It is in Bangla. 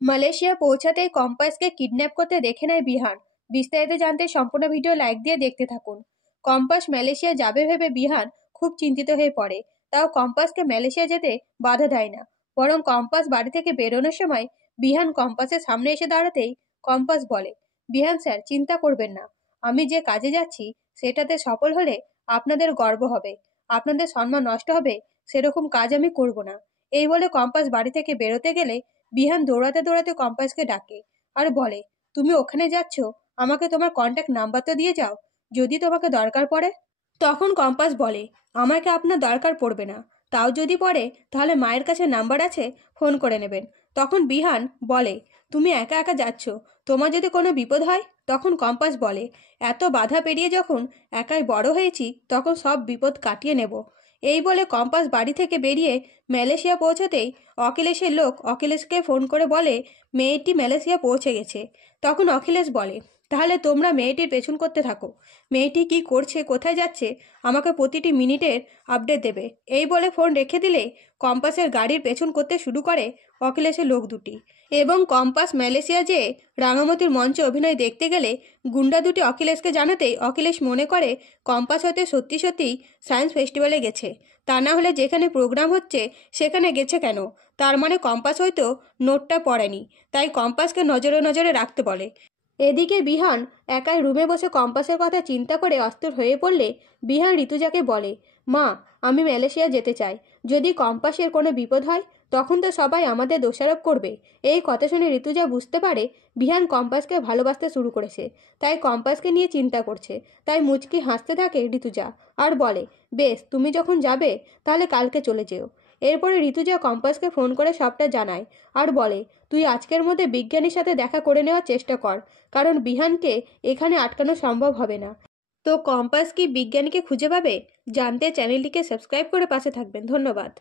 মালয়েশিয়া পৌঁছাতেই কম্পাসকে কিডন্যাপ করতে দেখে নেয় বিহান। বিস্তারিত জানতে সম্পূর্ণ ভিডিও লাইক দিয়ে দেখতে থাকুন। কম্পাস মালয়েশিয়া যাবে ভেবে বিহান খুব চিন্তিত হয়ে পড়ে। তাও কম্পাসকে মালয়েশিয়া যেতে বাধা দেয় না, বরং কম্পাস বাড়ি থেকে বেরোনোর সময় বিহান কম্পাসের সামনে এসে দাঁড়াতেই কম্পাস বলে, বিহান স্যার, চিন্তা করবেন না, আমি যে কাজে যাচ্ছি সেটাতে সফল হলে আপনাদের গর্ব হবে, আপনাদের সম্মান নষ্ট হবে, সেরকম কাজ আমি করব না। এই বলে কম্পাস বাড়ি থেকে বেরোতে গেলে বিহান দৌড়াতে দৌড়াতে কম্পাসকে ডাকে আর বলে, তুমি ওখানে যাচ্ছ, আমাকে তোমার কন্ট্যাক্ট নাম্বার তো দিয়ে যাও, যদি তোমাকে দরকার পড়ে। তখন কম্পাস বলে, আমাকে আপনার দরকার পড়বে না, তাও যদি পড়ে তাহলে মায়ের কাছে নাম্বার আছে, ফোন করে নেবেন। তখন বিহান বলে, তুমি একা একা যাচ্ছ, তোমার যদি কোনো বিপদ হয়। তখন কম্পাস বলে, এত বাধা পেরিয়ে যখন একাই বড় হয়েছি, তখন সব বিপদ কাটিয়ে নেব। এই বলে কম্পাস বাড়ি থেকে বেরিয়ে মালয়েশিয়া পৌঁছাতেই অখিলেশের লোক অখিলেশকে ফোন করে বলে, মেয়েটি মালয়েশিয়া পৌঁছে গেছে। তখন অখিলেশ বলে, তাহলে তোমরা মেয়েটির পেছন করতে থাকো, মেয়েটি কি করছে, কোথায় যাচ্ছে, আমাকে প্রতিটি মিনিটের আপডেট দেবে। এই বলে ফোন রেখে দিলে কম্পাসের গাড়ির পেছন করতে শুরু করে অখিলেশের লোক দুটি। এবং কম্পাস মালয়েশিয়া যেয়ে রাঙামতির মঞ্চে অভিনয় দেখতে গেলে গুন্ডা দুটি অখিলেশকে জানাতেই অখিলেশ মনে করে কম্পাস হয়তো সত্যি সত্যিই সায়েন্স ফেস্টিভ্যালে গেছে, তা না হলে যেখানে প্রোগ্রাম হচ্ছে সেখানে গেছে কেন, তার মানে কম্পাস হয়তো নোটটা পড়েনি, তাই কম্পাসকে নজরে নজরে রাখতে বলে। এদিকে বিহান একাই রুমে বসে কম্পাসের কথা চিন্তা করে অস্থির হয়ে পড়লে বিহান ঋতুজাকে বলে, মা, আমি মালয়েশিয়া যেতে চাই, যদি কম্পাসের কোনো বিপদ হয় তখন তো সবাই আমাদের দোষারোপ করবে। এই কথা শুনে ঋতুজা বুঝতে পারে বিহান কম্পাসকে ভালোবাসতে শুরু করেছে, তাই কম্পাসকে নিয়ে চিন্তা করছে। তাই মুচকি হাসতে থাকে ঋতুজা আর বলে, বেশ, তুমি যখন যাবে তাহলে কালকে চলে যেও। এরপরে ঋতুজা কম্পাসকে ফোন করে সবটা জানায় আর বলে, তুই আজকের মধ্যে বিজ্ঞানীর সাথে দেখা করে নেওয়ার চেষ্টা কর, কারণ বিহানকে এখানে আটকানো সম্ভব হবে না। তো কম্পাস কি বিজ্ঞানীকে খুঁজে পাবে? জানতে চ্যানেলটিকে সাবস্ক্রাইব করে পাশে থাকবেন। ধন্যবাদ।